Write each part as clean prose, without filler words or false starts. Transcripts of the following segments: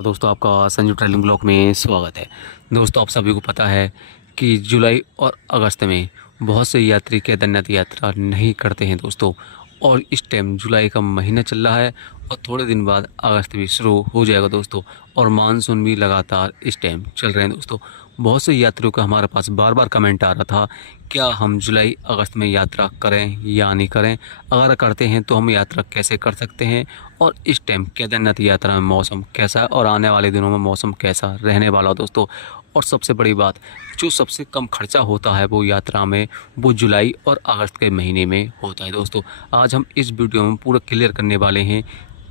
दोस्तों आपका Sanju travelling blog में स्वागत है। दोस्तों आप सभी को पता है कि जुलाई और अगस्त में बहुत से यात्री केदारनाथ यात्रा नहीं करते हैं दोस्तों। और इस टाइम जुलाई का महीना चल रहा है और थोड़े दिन बाद अगस्त भी शुरू हो जाएगा दोस्तों। और मानसून भी लगातार इस टाइम चल रहे हैं दोस्तों। बहुत से यात्रियों का हमारे पास बार बार कमेंट आ रहा था, क्या हम जुलाई अगस्त में यात्रा करें या नहीं करें, अगर करते हैं तो हम यात्रा कैसे कर सकते हैं, और इस टाइम केदारनाथ यात्रा में मौसम कैसा है और आने वाले दिनों में मौसम कैसा रहने वाला दोस्तों। और सबसे बड़ी बात, जो सबसे कम खर्चा होता है वो यात्रा में वो जुलाई और अगस्त के महीने में होता है दोस्तों। आज हम इस वीडियो में पूरा क्लियर करने वाले हैं,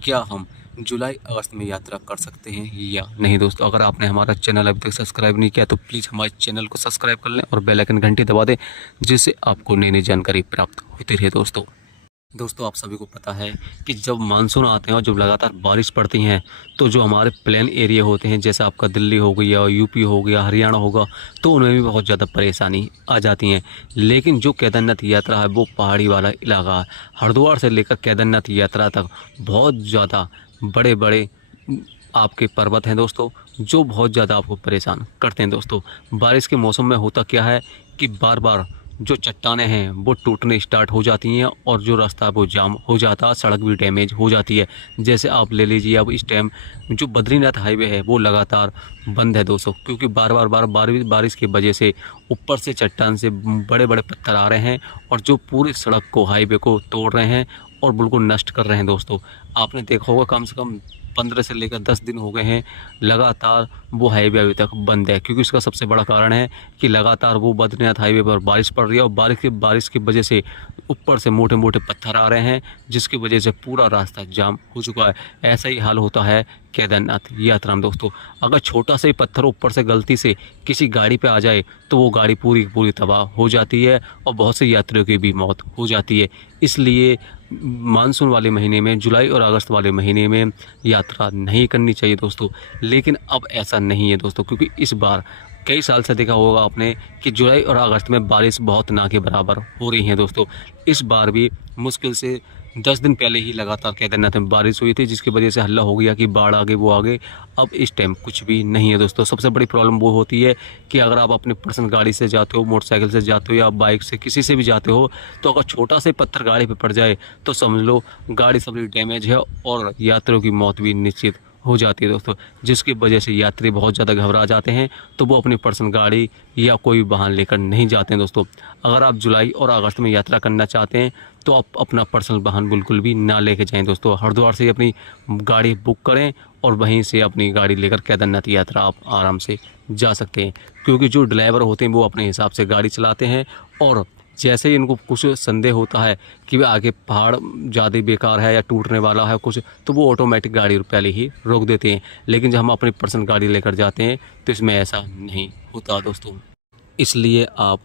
क्या हम जुलाई अगस्त में यात्रा कर सकते हैं या नहीं दोस्तों। अगर आपने हमारा चैनल अभी तक सब्सक्राइब नहीं किया तो प्लीज़ हमारे चैनल को सब्सक्राइब कर लें और बेल आइकन घंटी दबा दें, जिससे आपको नई नई जानकारी प्राप्त होती रहे दोस्तों। दोस्तों आप सभी को पता है कि जब मानसून आते हैं और जब लगातार बारिश पड़ती हैं तो जो हमारे प्लेन एरिया होते हैं, जैसे आपका दिल्ली हो गया, यूपी हो गया, हरियाणा होगा, तो उनमें भी बहुत ज़्यादा परेशानी आ जाती हैं। लेकिन जो केदारनाथ यात्रा है वो पहाड़ी वाला इलाका है। हरिद्वार से लेकर केदारनाथ यात्रा तक बहुत ज़्यादा बड़े बड़े आपके पर्वत हैं दोस्तों, जो बहुत ज़्यादा आपको परेशान करते हैं दोस्तों। बारिश के मौसम में होता क्या है कि बार बार जो चट्टानें हैं वो टूटने स्टार्ट हो जाती हैं और जो रास्ता है वो जाम हो जाता है, सड़क भी डैमेज हो जाती है। जैसे आप ले लीजिए, अब इस टाइम जो बद्रीनाथ हाईवे है वो लगातार बंद है दोस्तों, क्योंकि बार बारिश की वजह से ऊपर से चट्टान से बड़े बड़े पत्थर आ रहे हैं और जो पूरी सड़क को, हाईवे को तोड़ रहे हैं और बिल्कुल नष्ट कर रहे हैं दोस्तों। आपने देखा होगा कम से कम 15 से लेकर 10 दिन हो गए हैं लगातार वो हाईवे अभी तक बंद है, क्योंकि इसका सबसे बड़ा कारण है कि लगातार वो बद्रीनाथ हाईवे पर बारिश पड़ रही है और बारिश की वजह से ऊपर से मोटे मोटे पत्थर आ रहे हैं, जिसकी वजह से पूरा रास्ता जाम हो चुका है। ऐसा ही हाल होता है केदारनाथ यात्रा में दोस्तों। अगर छोटा सा ही पत्थर ऊपर से गलती से किसी गाड़ी पे आ जाए तो वो गाड़ी पूरी की पूरी तबाह हो जाती है और बहुत से यात्रियों की भी मौत हो जाती है। इसलिए मानसून वाले महीने में, जुलाई और अगस्त वाले महीने में यात्रा नहीं करनी चाहिए दोस्तों। लेकिन अब ऐसा नहीं है दोस्तों, क्योंकि इस बार कई साल से देखा होगा आपने कि जुलाई और अगस्त में बारिश बहुत ना के बराबर हो रही है दोस्तों। इस बार भी मुश्किल से 10 दिन पहले ही लगातार केदारनाथ में बारिश हुई थी, जिसकी वजह से हल्ला हो गया कि बाढ़ आ गई, वो आ गई। अब इस टाइम कुछ भी नहीं है दोस्तों। सबसे बड़ी प्रॉब्लम वो होती है कि अगर आप अपने पर्सनल गाड़ी से जाते हो, मोटरसाइकिल से जाते हो या बाइक से, किसी से भी जाते हो, तो अगर छोटा सा पत्थर गाड़ी पे पड़ जाए तो समझ लो गाड़ी सबकी डैमेज है और यात्रियों की मौत भी निश्चित हो जाती है दोस्तों। जिसकी वजह से यात्री बहुत ज़्यादा घबरा जाते हैं, तो वो अपनी पर्सनल गाड़ी या कोई वाहन लेकर नहीं जाते हैं दोस्तों। अगर आप जुलाई और अगस्त में यात्रा करना चाहते हैं तो आप अपना पर्सनल वाहन बिल्कुल भी ना लेके जाएं दोस्तों। हरिद्वार से अपनी गाड़ी बुक करें और वहीं से अपनी गाड़ी लेकर केदारनाथ यात्रा आप आराम से जा सकते हैं, क्योंकि जो ड्राइवर होते हैं वो अपने हिसाब से गाड़ी चलाते हैं और जैसे ही इनको कुछ संदेह होता है कि वे आगे पहाड़ ज़्यादा बेकार है या टूटने वाला है कुछ, तो वो ऑटोमेटिक गाड़ी पहले ही रोक देते हैं। लेकिन जब हम अपनी पर्सनल गाड़ी लेकर जाते हैं तो इसमें ऐसा नहीं होता दोस्तों। इसलिए आप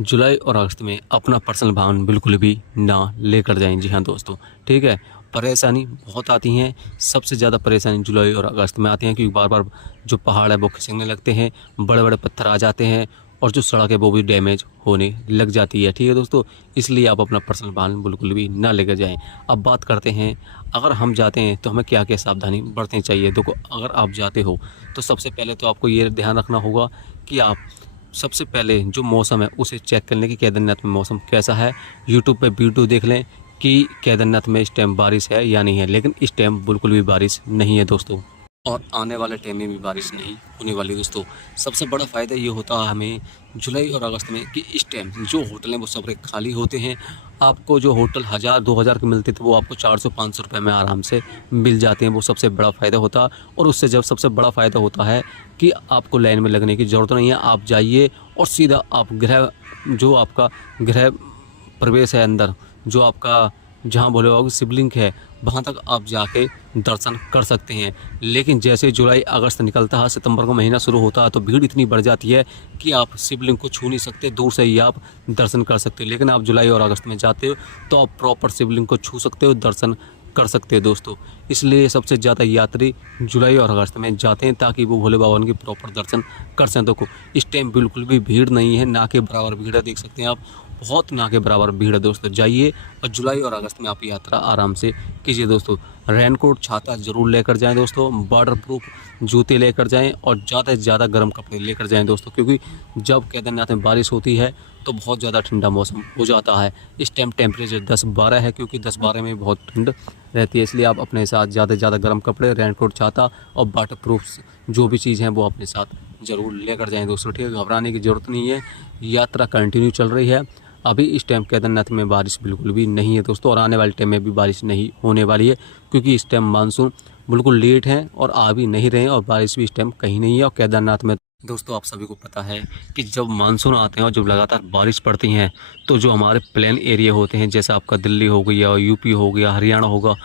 जुलाई और अगस्त में अपना पर्सनल वाहन बिल्कुल भी ना लेकर जाएं। जी हाँ दोस्तों, ठीक है। परेशानी बहुत आती हैं, सबसे ज़्यादा परेशानी जुलाई और अगस्त में आती हैं, क्योंकि बार बार जो पहाड़ है वो खिसकने लगते हैं, बड़े बड़े पत्थर आ जाते हैं और जो सड़क है वो भी डैमेज होने लग जाती है। ठीक है दोस्तों, इसलिए आप अपना पर्सनल वाहन बिल्कुल भी ना लेकर जाएं। अब बात करते हैं, अगर हम जाते हैं तो हमें क्या क्या सावधानी बरतनी चाहिए। देखो, अगर आप जाते हो तो सबसे पहले तो आपको ये ध्यान रखना होगा कि आप सबसे पहले जो मौसम है उसे चेक कर लें कि केदारनाथ में मौसम कैसा है। यूट्यूब पे वीडियो देख लें कि केदारनाथ में इस टाइम बारिश है या नहीं है। लेकिन इस टाइम बिल्कुल भी बारिश नहीं है दोस्तों, और आने वाले टाइम में भी बारिश नहीं होने वाली दोस्तों। सबसे बड़ा फ़ायदा ये होता है हमें जुलाई और अगस्त में कि इस टाइम जो होटल हैं वो सब खाली होते हैं। आपको जो होटल 1000-2000 के मिलते थे वो आपको 400-500 रुपये में आराम से मिल जाते हैं। वो सबसे बड़ा फ़ायदा होता है। और उससे जब सबसे बड़ा फ़ायदा होता है कि आपको लाइन में लगने की ज़रूरत नहीं है। आप जाइए और सीधा आप जो आपका गृह प्रवेश है अंदर, जो आपका जहाँ भोले बाबा की शिवलिंग है, वहाँ तक आप जाके दर्शन कर सकते हैं। लेकिन जैसे जुलाई अगस्त निकलता है, सितंबर का महीना शुरू होता है, तो भीड़ इतनी बढ़ जाती है कि आप शिवलिंग को छू नहीं सकते, दूर से ही आप दर्शन कर सकते हो। लेकिन आप जुलाई और अगस्त में जाते हो तो आप प्रॉपर शिवलिंग को छू सकते हो, दर्शन कर सकते हैं दोस्तों। इसलिए सबसे ज़्यादा यात्री जुलाई और अगस्त में जाते हैं ताकि वो भोले बाबा के प्रॉपर दर्शन कर सकें। देखो, इस टाइम बिल्कुल भी भीड़ नहीं है, ना के बराबर भीड़ है, देख सकते हैं आप। बहुत ना के बराबर भीड़ है दोस्तों। जाइए और जुलाई और अगस्त में आप यात्रा आराम से कीजिए दोस्तों। रेनकोट छाता ज़रूर लेकर जाएं दोस्तों, वाटर प्रूफ जूते लेकर जाएं और ज़्यादा से ज़्यादा गर्म कपड़े लेकर जाएं दोस्तों, क्योंकि जब केदारनाथ में बारिश होती है तो बहुत ज़्यादा ठंडा मौसम हो जाता है। इस टाइम टेम्परेचर 10-12 है, क्योंकि 10-12 में बहुत ठंड रहती है, इसलिए आप अपने साथ ज़्यादा से ज़्यादा गर्म कपड़े, रेनकोट छाता और वाटर प्रूफ जो भी चीज़ हैं वो अपने साथ ज़रूर लेकर जाएं दोस्तों। ठीक है, घबराने की ज़रूरत नहीं है, यात्रा कंटिन्यू चल रही है। अभी इस टाइम केदारनाथ में बारिश बिल्कुल भी नहीं है दोस्तों, और आने वाले टाइम में भी बारिश नहीं होने वाली है, क्योंकि इस टाइम मानसून बिल्कुल लेट है और आ भी नहीं रहे हैं, और बारिश भी इस टाइम कहीं नहीं है। और केदारनाथ में दोस्तों आप सभी को पता है कि जब मानसून आते हैं और जब लगातार बारिश पड़ती हैं तो जो हमारे प्लेन एरिया होते हैं, जैसे आपका दिल्ली हो गया, यूपी हो गया, हरियाणा होगा,